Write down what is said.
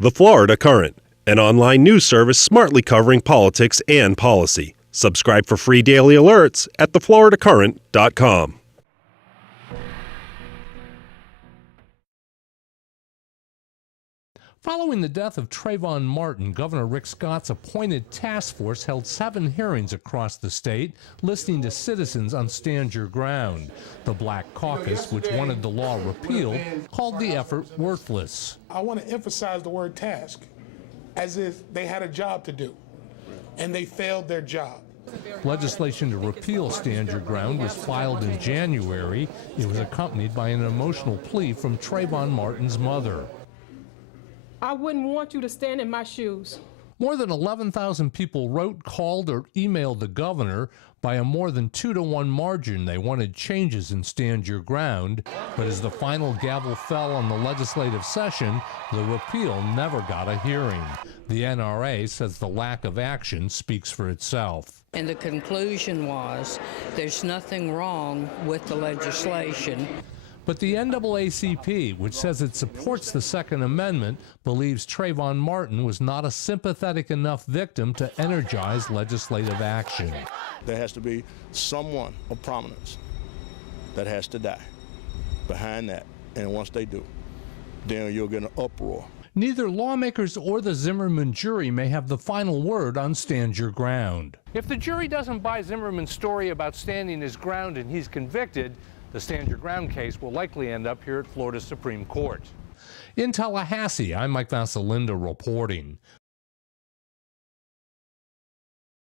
The Florida Current, an online news service smartly covering politics and policy. Subscribe for free daily alerts at thefloridacurrent.com. Following the death of Trayvon Martin, Governor Rick Scott's appointed task force held 7 hearings across the state, listening to citizens on Stand Your Ground. The Black Caucus, which wanted the law repealed, called the effort worthless. I want to emphasize the word task, as if they had a job to do, and they failed their job. Legislation to repeal Stand Your Ground was filed in January. It was accompanied by an emotional plea from Trayvon Martin's mother. I wouldn't want you to stand in my shoes. More than 11,000 people wrote, called, or emailed the governor. By a more than 2-to-1 margin, they wanted changes in Stand Your Ground. But as the final gavel fell on the legislative session, the repeal never got a hearing. The NRA says the lack of action speaks for itself. And the conclusion was there's nothing wrong with the legislation. But the NAACP, which says it supports the Second Amendment, believes Trayvon Martin was not a sympathetic enough victim to energize legislative action. There has to be someone of prominence that has to die behind that. And once they do, then you'll get an uproar. Neither lawmakers or the Zimmerman jury may have the final word on Stand Your Ground. If the jury doesn't buy Zimmerman's story about standing his ground and he's convicted, the Stand Your Ground case will likely end up here at Florida's Supreme Court. In Tallahassee, I'm Mike Vasalinda reporting.